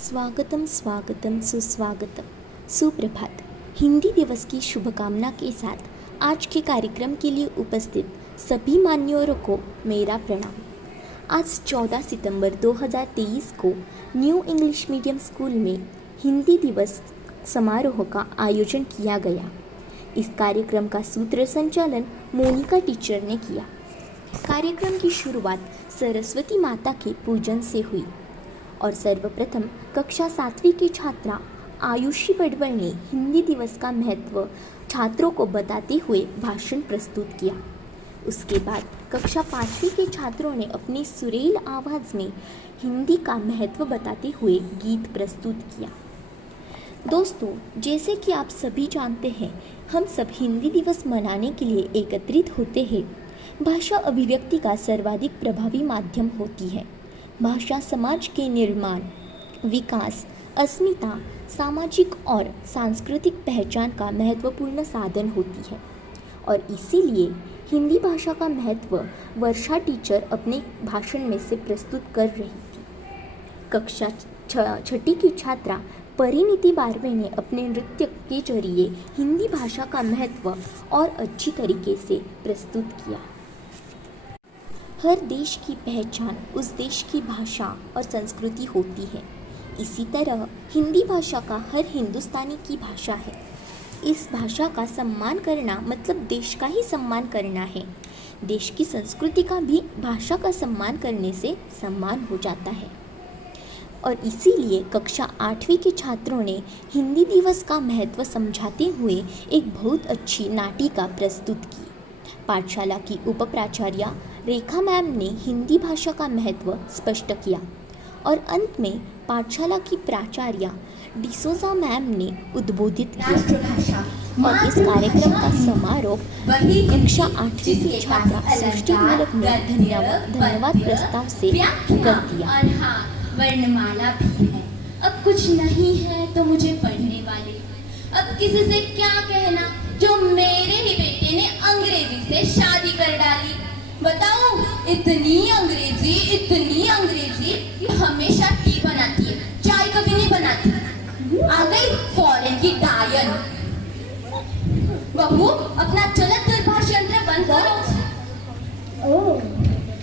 स्वागतम स्वागतम सुस्वागतम सुप्रभात। हिंदी दिवस की शुभकामना के साथ आज के कार्यक्रम के लिए उपस्थित सभी मान्यवरों को मेरा प्रणाम। आज 14 सितंबर 2023 को न्यू इंग्लिश मीडियम स्कूल में हिंदी दिवस समारोह का आयोजन किया गया। इस कार्यक्रम का सूत्र संचालन मोनिका टीचर ने किया। कार्यक्रम की शुरुआत सरस्वती माता के पूजन से हुई और सर्वप्रथम कक्षा 7वीं की छात्रा आयुषी पडवल ने हिंदी दिवस का महत्व छात्रों को बताते हुए भाषण प्रस्तुत किया। उसके बाद कक्षा 5वीं के छात्रों ने अपनी सुरील आवाज़ में हिंदी का महत्व बताते हुए गीत प्रस्तुत किया। दोस्तों, जैसे कि आप सभी जानते हैं, हम सब हिंदी दिवस मनाने के लिए एकत्रित होते हैं। भाषा अभिव्यक्ति का सर्वाधिक प्रभावी माध्यम होती है। भाषा समाज के निर्माण, विकास, अस्मिता, सामाजिक और सांस्कृतिक पहचान का महत्वपूर्ण साधन होती है और इसीलिए हिंदी भाषा का महत्व वर्षा टीचर अपने भाषण में से प्रस्तुत कर रही थी। कक्षा 6ठी की छात्रा परिणीति बारवे ने अपने नृत्य के जरिए हिंदी भाषा का महत्व और अच्छी तरीके से प्रस्तुत किया। हर देश की पहचान उस देश की भाषा और संस्कृति होती है। इसी तरह हिंदी भाषा का हर हिंदुस्तानी की भाषा है। इस भाषा का सम्मान करना मतलब देश का ही सम्मान करना है। देश की संस्कृति का भी भाषा का सम्मान करने से सम्मान हो जाता है और इसीलिए कक्षा 8वीं के छात्रों ने हिंदी दिवस का महत्व समझाते हुए एक बहुत अच्छी नाटिका प्रस्तुत की। पाठशाला की उप प्राचार्य रेखा मैम ने हिंदी भाषा का महत्व स्पष्ट किया और अंत में पाठशाला की प्राचार्य डिसोजा मैम ने उद्बोधित किया और इस कार्यक्रम का समारोह कक्षा 8वीं की छात्रा सृष्टि गोलक ने धन्यवाद प्रस्ताव से कर दिया। वर्णमाला भी है, अब कुछ नहीं है तो मुझे पढ़ने वाले, अब किसी से क्या कहना जो मेरे ही बेटे ने अंग्रेजी से शादी कर डाली। बताओ, इतनी अंग्रेजी कि हमेशा टी बनाती है, चाय कभी नहीं बनाती। आ गई फॉरेन की डायन। बहू, अपना चलत दूरभाष यंत्र बंद करो।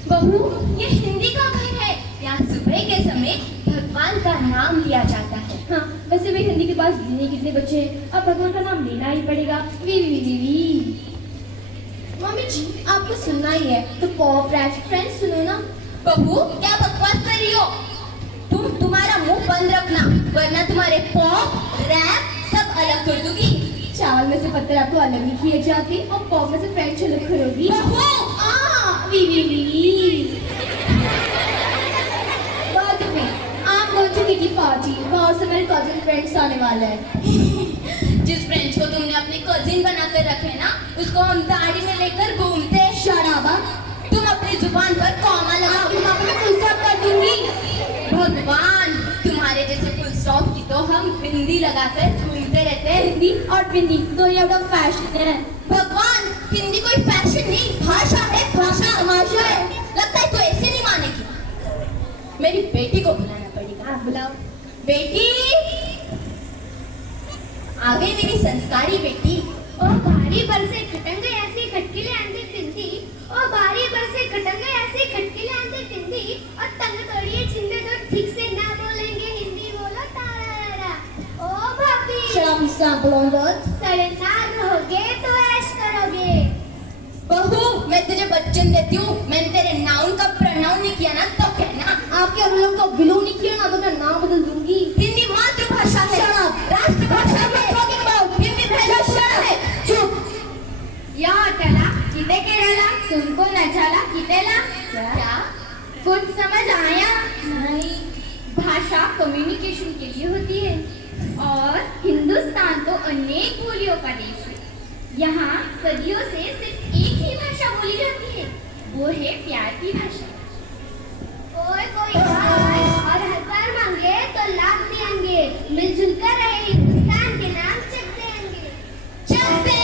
बहू, ये हिंदी का घर है, यहाँ सुबह के समय भगवान का नाम लिया जाता है। हाँ, वैसे भी हिंदी के पास गिने कितने बच्चे हैं, अब भगवान का नाम लेना ही पड़ेगा। वी वी वी वी। मम्मी जी, आपको सुनना ही है तो पॉप रैप फ्रेंड्स सुनो ना। बहू, क्या बकवास कर रही हो? तुम्हारा मुंह बंद रखना, वरना तुम्हारे पॉप रैप सब अलग कर दूंगी। चावल में से पत्थर आपको अलग नहीं किए जाते और पॉप में से फ्रेंच अलग करोगी। वी वी वी। बाद में आप लोगों की पार्टी, वहाँ से मेरे कजिन फ्रेंड्स आने वाले हैं। जिस फ्रेंच को तुमने अपने कजिन बनाकर रखे ना, उसको हम दाढ़ी में लेकर घूमते हैं। शराबा, तुम अपनी जुबान पर कॉमा लगाओ, तुम अपने फुल स्टॉप कर दूंगी। भगवान, तुम्हारे जैसे फुल स्टॉप की तो हम बिंदी लगाकर घूमते रहते हैं। हिंदी और बिंदी दोनों आउट ऑफ फैशन है। भगवान, हिंदी कोई फैशन नहीं, भाषा है, भाषा है। लगता है तो ऐसे नहीं मानेगी। मेरी बेटी को बुलाना पड़ेगा। आप बुलाओ। बेटी, आ गई मेरी संस्कारी बेटी। ओ बारी पर से खटंगे ऐसे खटकिले आंदे तिंदी, ओ बारी पर से खटंगे ऐसे खटकिले आंदे तिंदी, और तंग तोड़िए छिंदे तो ठीक से ना बोलेंगे हिंदी बोलो तारा। ओ भाभी, शराब सांपलोंदत सरदार रहोगे तो ऐश करोगे। बहू, मैं तुझे वचन देती हूँ, मैंने तेरे नाउन का प्रोनाउन नहीं किया ना तो कहना। आपके अगलों का बिलो नहीं किया ना तो मैं नाम बदल दूंगी। हिंदी मातृभाषा है, राष्ट्रभाषा है, हिंदी भाषा है। चुप। या टला किते केरला, तुमको न चला कितेला। क्या? कुछ समझ आया? नहीं। भाषा कम्युनिकेशन के लिए होती है और हिंदुस्तान तो अनेक बोलियों का देश है। यहाँ सदियों से सिर्फ एक ही भाषा बोली जाती है, वो है प्यार की भाषा। कोई और 1000 मांगे तो लाख देंगे, मिलजुल कर रहे हिंदुस्तान के नाम चलते आएंगे। चलते।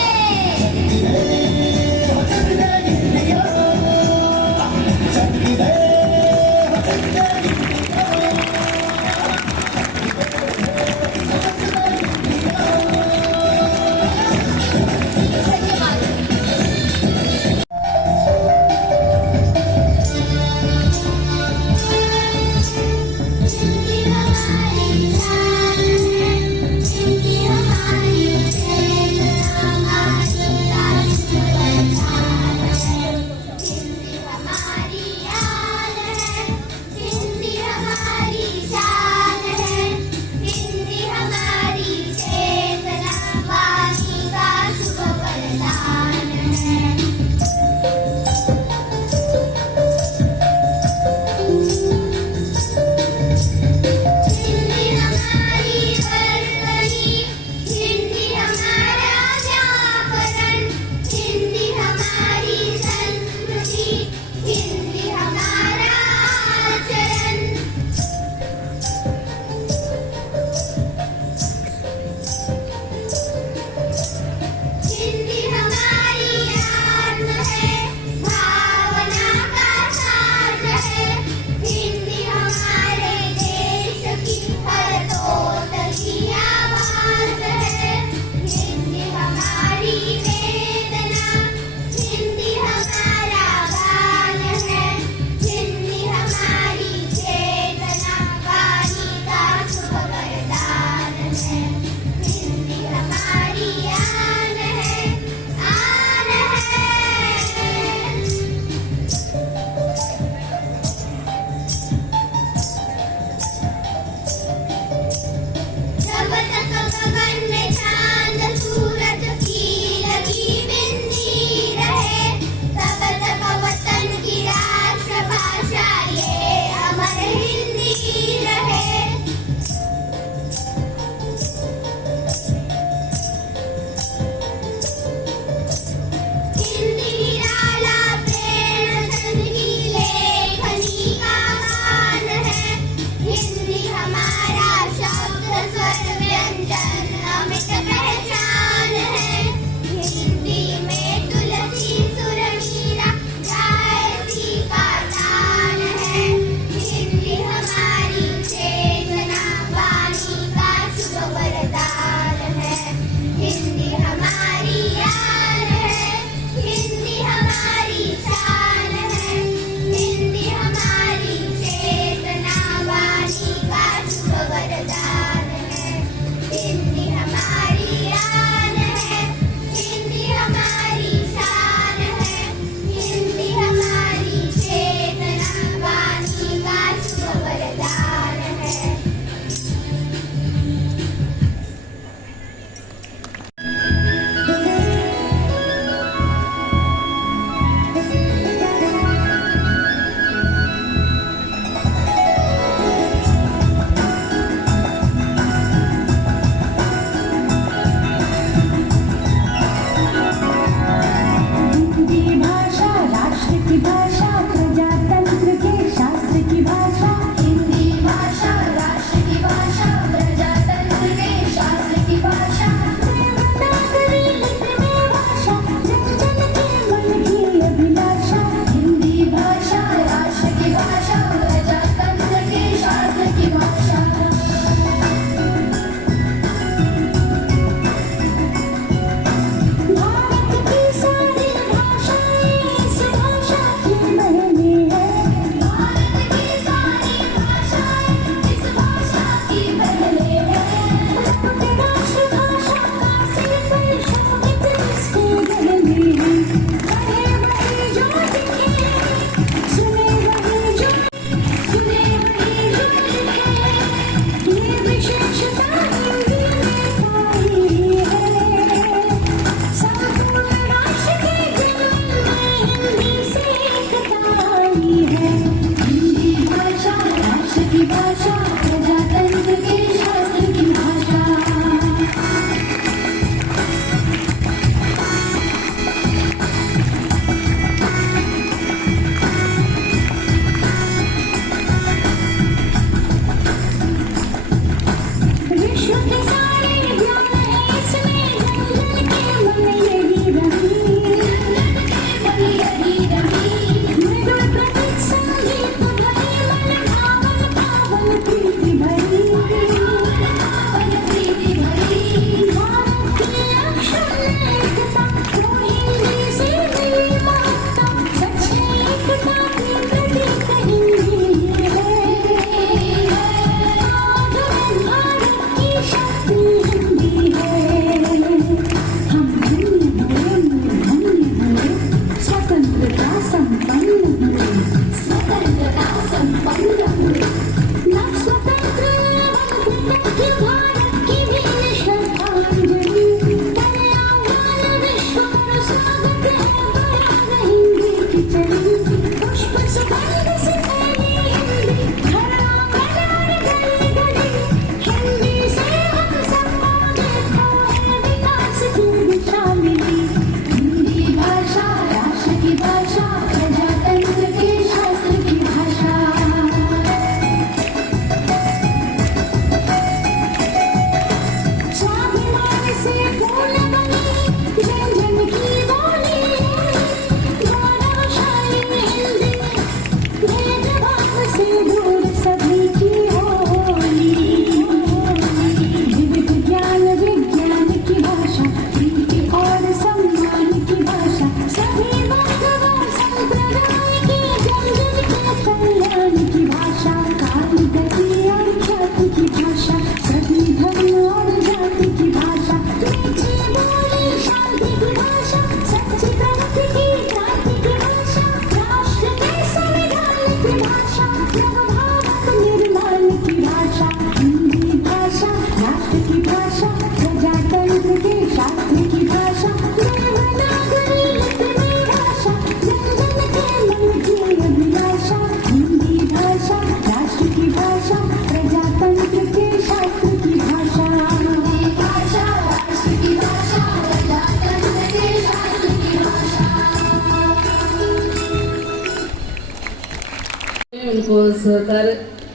सहकार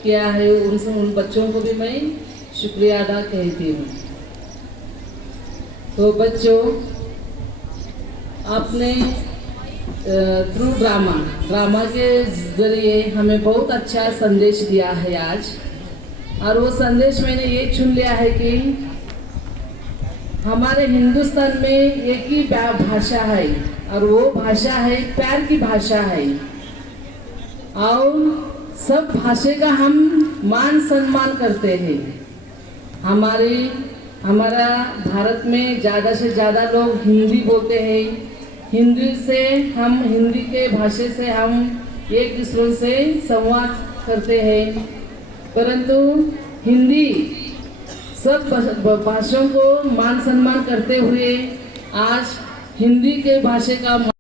किया है उन बच्चों को भी मैं शुक्रिया अदा कहती हूँ। तो बच्चों, आपने थ्रू ड्रामा के जरिए हमें बहुत अच्छा संदेश दिया है आज। और वो संदेश मैंने ये चुन लिया है कि हमारे हिंदुस्तान में एक ही भाषा है और वो भाषा है प्यार की भाषा है। और सब भाषा का हम मान सम्मान करते हैं। हमारा भारत में ज़्यादा से ज़्यादा लोग हिंदी बोलते हैं। हिंदी के भाषा से हम एक दूसरों से संवाद करते हैं। परंतु हिंदी सब भाषाओं को मान सम्मान करते हुए आज हिंदी के भाषा का